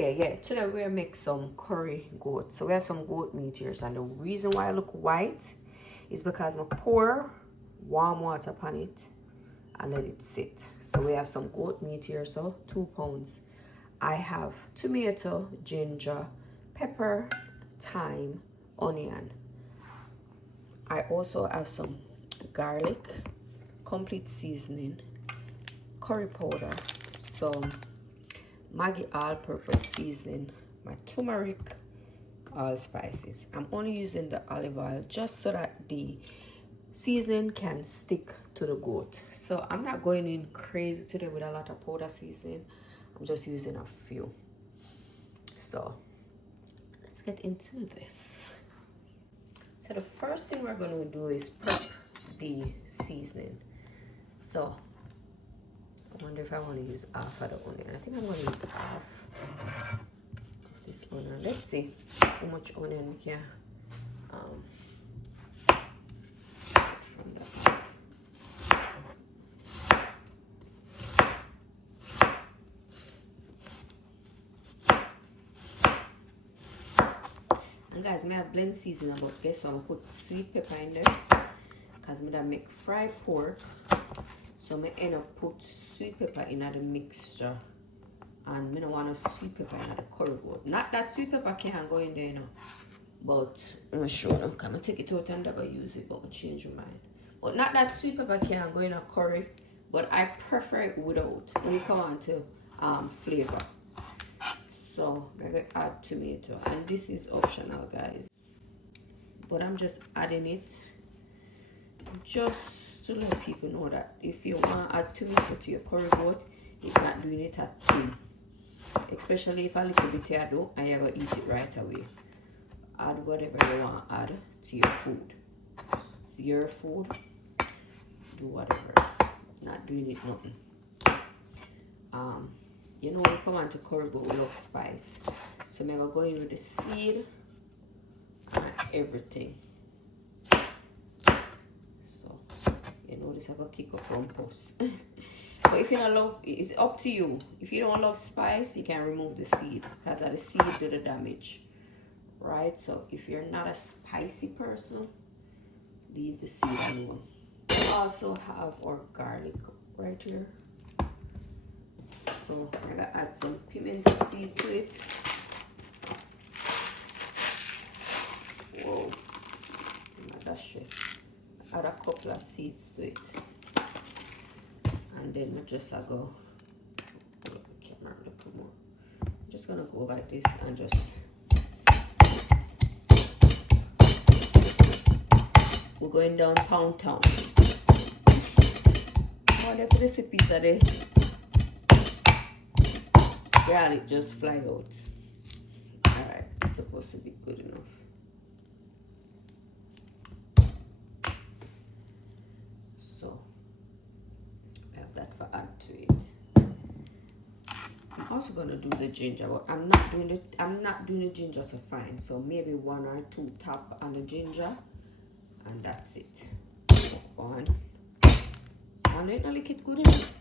Yeah, today we'll make some curry goat. So we have some goat meat here. So, and the reason why I look white is because I pour warm water upon it and let it sit. So we have some goat meat here, so 2 pounds. I have tomato, ginger, pepper, thyme, onion. I also have some garlic, complete seasoning, curry powder, some Maggi all-purpose seasoning, my turmeric, allspices. I'm only using the olive oil just so that the seasoning can stick to the goat. So I'm not going in crazy today with a lot of powder seasoning. I'm just using a few. So let's get into this. So the first thing we're going to do is prep the seasoning. So I wonder if I want to use half of the onion. I think I'm going to use half of this onion. Let's see how much onion we can from that. And guys, I have blend seasoning, but guess what? I'm going to put sweet pepper in there because I'm going to make fried pork. So I end up put sweet pepper in the mixture. And I don't want a sweet pepper in the curry goat. Not that sweet pepper can't go in there, you know. But I'm sure I'm going to take it out and I'm going to use it, but I change my mind. But not that sweet pepper can't go in a curry, but I prefer it without when you come on to flavor. So I'm going to add tomato. And this is optional, guys. But I'm just adding it just to let people know that if you want to add tomato to your curry goat, you're not doing it at 2. Especially if a little bit here do and you're going to eat it right away. Add whatever you want to add to your food. It's your food. Do whatever. Not doing it nothing. You know when you come on to curry goat, we love spice. So I'm going to go in with the seed and everything. So you know this is going to kick up from post. But if you don't love, it's up to you. If you don't love spice, you can remove the seed because the seed do the damage, right? So if you're not a spicy person, leave the seed alone. We also have our garlic right here. So I gotta add some pimento seed to it. Whoa, that's it. Add a couple of seeds to it. And then I just go, I can't remember to put more. I'm just gonna go like this and just we're going down pound town. Oh, look at this piece of the garlic just fly out. Alright, it's supposed to be good enough. So that for add to it. I'm also gonna do the ginger, but I'm not doing the ginger so fine. So maybe 1 or 2 top on the ginger, and that's it. One, and it lick it good enough.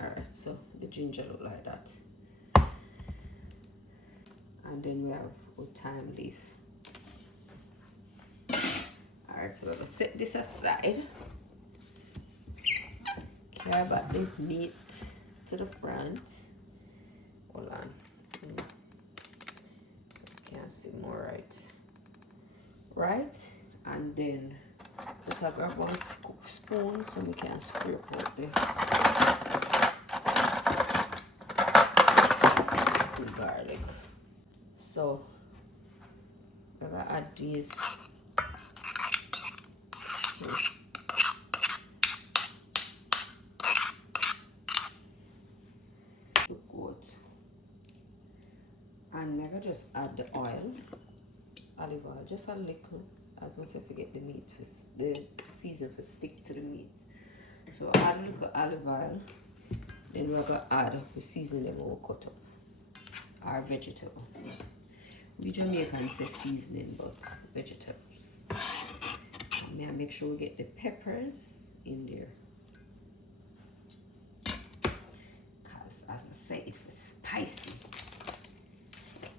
All right, so the ginger look like that, and then we have a thyme leaf. All right, so we're gonna set this aside. Care about the meat to the front. Hold on. So I can't see more right. And then just grab 1 spoon so we can scrape out the garlic. So I'm gonna add these. And maybe just add the oil, olive oil, just a little, as I say, forget the meat, the season for stick to the meat. So add a little olive oil, then we're going to add the seasoning that we'll cut up, our vegetable. We Jamaicans say seasoning, but vegetables. May I make sure we get the peppers in there. Because as I say, it's for spicy.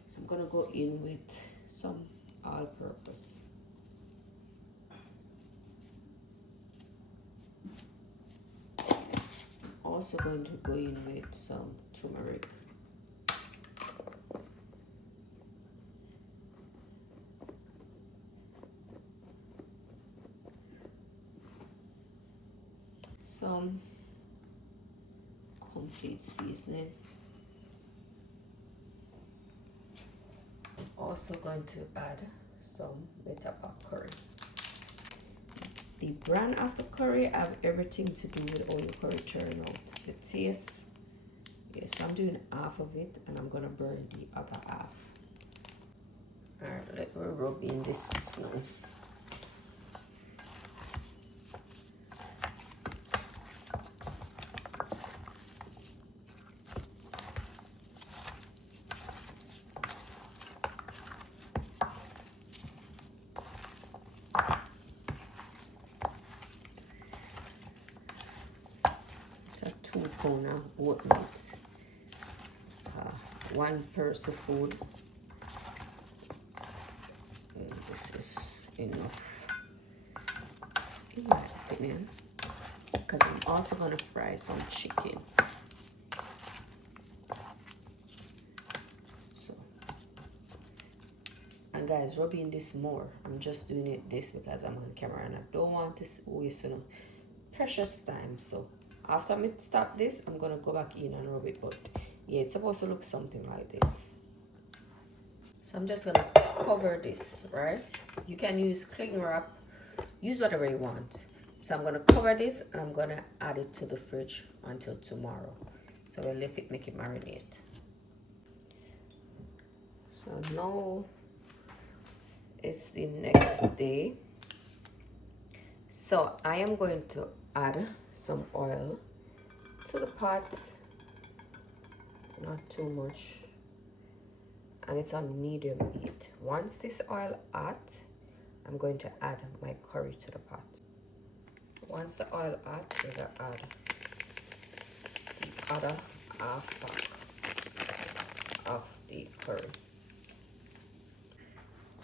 So I'm gonna go in with some all-purpose. Also going to go in with some turmeric. Some complete seasoning. Also going to add some Betta curry. The brand of the curry have everything to do with how your curry turn out. The taste, yes, I'm doing half of it and I'm gonna burn the other half. Alright, let me rub in this now. It's a 2 pound of goat meat. 1 person food. And this is enough, in my opinion, because I'm also going to fry some chicken. So, and guys, rubbing this more. I'm just doing it this because I'm on camera and I don't want to waste precious time. So after I stop this, I'm going to go back in and rub it. But yeah, it's supposed to look something like this. So I'm just gonna cover this, right? You can use cling wrap, use whatever you want. So I'm gonna cover this and I'm gonna add it to the fridge until tomorrow. So we'll let it make it marinate. So now it's the next day. So I am going to add some oil to the pot, not too much. And it's on medium heat. Once this oil hot, I'm going to add my curry to the pot. Once the oil hot, we're gonna add the other half pack of the curry.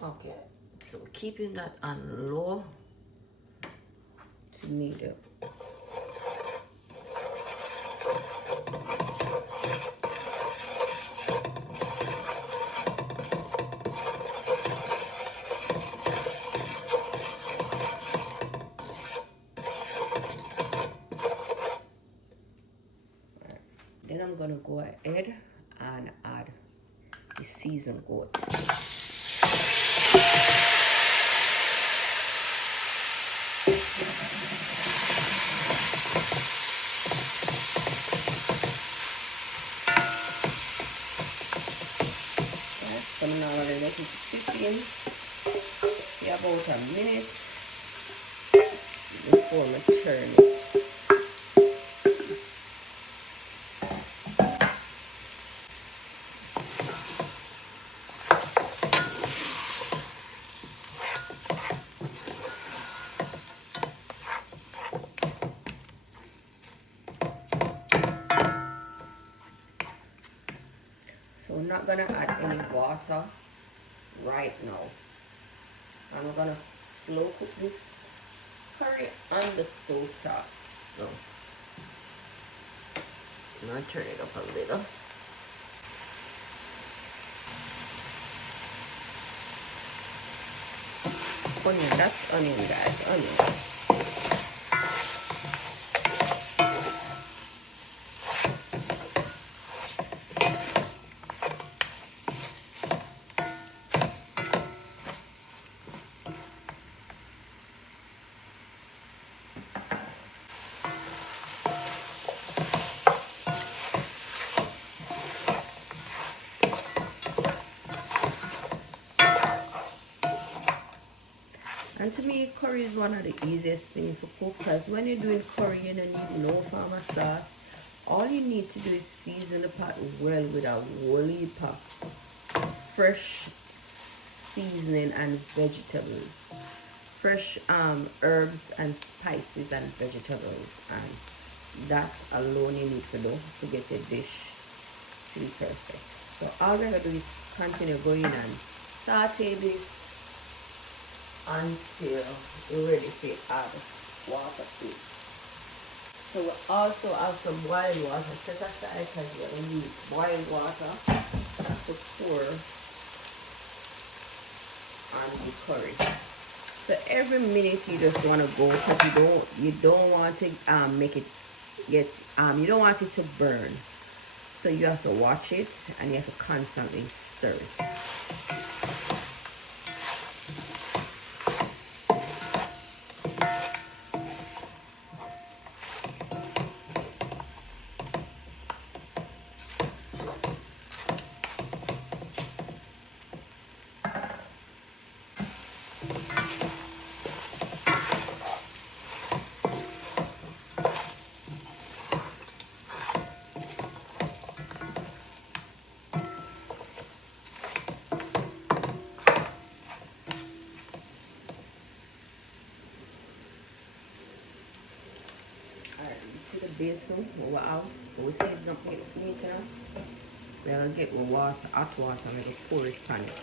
Okay, so keeping that on low to medium. Then I'm gonna go ahead and add the seasoned goat. So now I'm gonna let it sit in for about a minute before I turn it. So we're not gonna add any water right now. I'm gonna slow cook this curry on the stove top. So I'm gonna turn it up a little. Onion, that's onion, guys, onion. And to me, curry is one of the easiest things to cook, because when you're doing curry, you don't need no farmer sauce. All you need to do is season the pot well with a whole heap of fresh seasoning and vegetables. Fresh herbs and spices and vegetables. And that alone you need to do to get a dish to be perfect. So all we're gonna do is continue going and saute this until we're ready to add water to it. So we also have some boiled water set aside because we're gonna use boiled water to pour on the curry. So every minute you just want to go because you don't want to make it get you don't want it to burn. So you have to watch it and you have to constantly stir it. See the basil, we season up with meat now. We're gonna get water, hot water, and we're gonna pour it on it.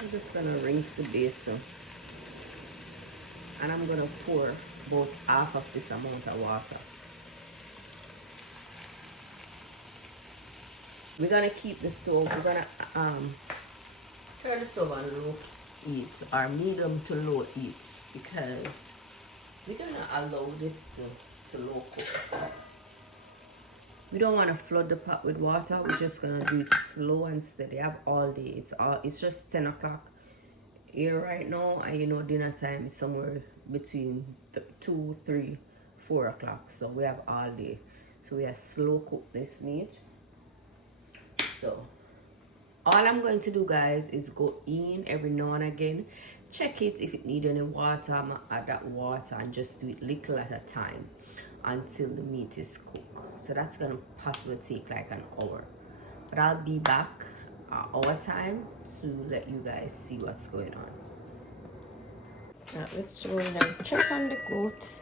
I'm just gonna rinse the basil. And I'm gonna pour about half of this amount of water. We're gonna keep the stove, we're gonna turn the stove on low heat or medium to low heat, because we're gonna allow this to slow cook. We don't want to flood the pot with water. We're just gonna do it slow and steady. I have all day. It's just 10 o'clock here right now, and you know dinner time is somewhere between 2, 3, 4 o'clock. So we have all day. So we are slow cook this meat. So all I'm going to do, guys, is go in every now and again, check it. If it need any water, I'm gonna add that water and just do it little at a time until the meat is cooked. So that's gonna possibly take like an hour, but I'll be back our time to let you guys see what's going on. Now let's go in and check on the goat.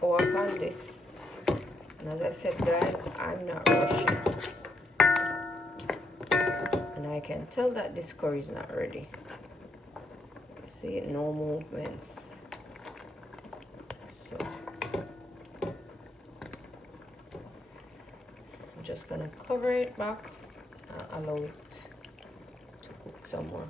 Work on this, and as I said, guys, I'm not rushing, and I can tell that this curry is not ready. You see, no movements. So I'm just gonna cover it back and allow it to cook some more.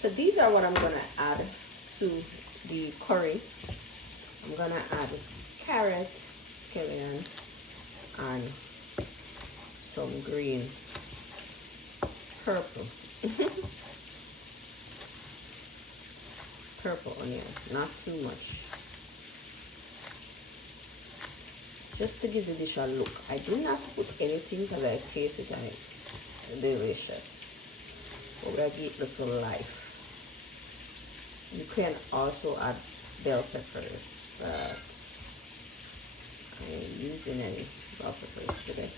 So these are what I'm gonna add to the curry. I'm gonna add carrot, scallion, and some green purple purple onion, not too much, just to give the dish a look. I do not put anything because I taste it and it's delicious. But we'll give it a little life. You can also add bell peppers, but I ain't using any bell peppers today.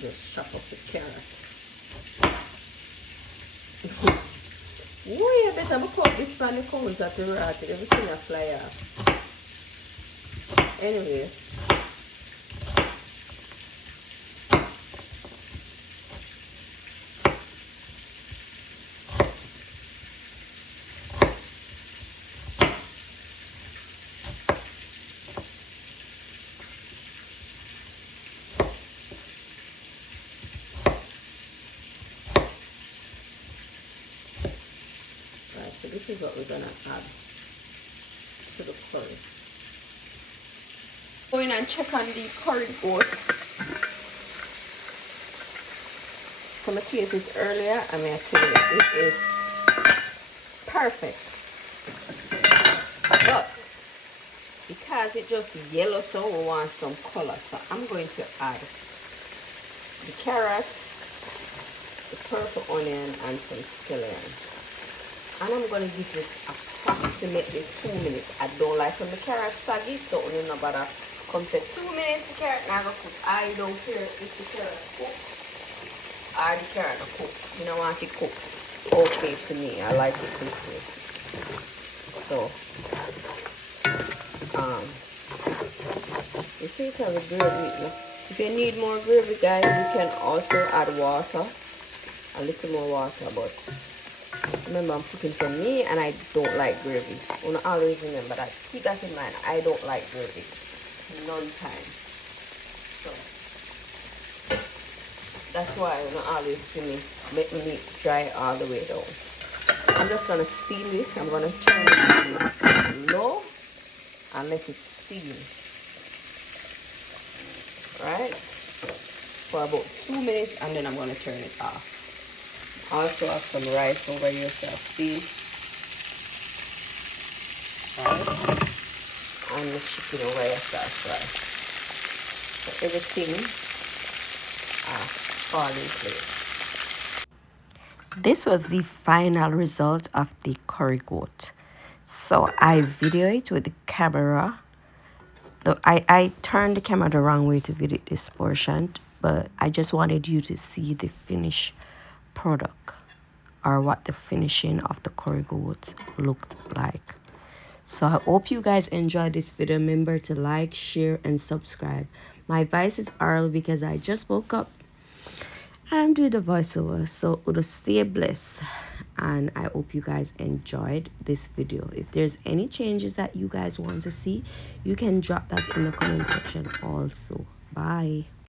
Just chop up the carrot. Oh, yeah, better put this on the counter to rot it. Everything will fly off. Anyway. this is what we're gonna add to the curry. Go in and check on the curry goat. So I tasted it earlier, and I tell you, it is perfect. But because it just yellow, so we want some color. So I'm going to add the carrot, the purple onion, and some scallion. And I'm going to give this approximately 2 minutes. I don't like when the carrot saggy, so only no bother come say 2 minutes the carrot now go cook. I don't care if the carrot cook or the carrot not cook. You know want it cook. It's okay to me. I like it this way. So you see it has a gravy. If you need more gravy, guys, you can also add water, a little more water, but remember I'm cooking for me and I don't like gravy. You know, always remember that. Keep that in mind. I don't like gravy. None time. So that's why you know always see me make my meat dry all the way down. I'm just gonna steam this. I'm gonna turn it to low and let it steam. Right? For about 2 minutes, and then I'm gonna turn it off. I also have some rice over here, so I'll steam. Right? And the chicken over here, so I'll fry. So everything fall in place. This was the final result of the curry goat. So I video it with the camera. I turned the camera the wrong way to video this portion, but I just wanted you to see the finished product, or what the finishing of the curry goat looked like. So I hope you guys enjoyed this video. Remember to like, share, and subscribe. My voice is early because I just woke up and I'm doing the voiceover. So stay blessed, and I hope you guys enjoyed this video. If there's any changes that you guys want to see, you can drop that in the comment section also. Bye.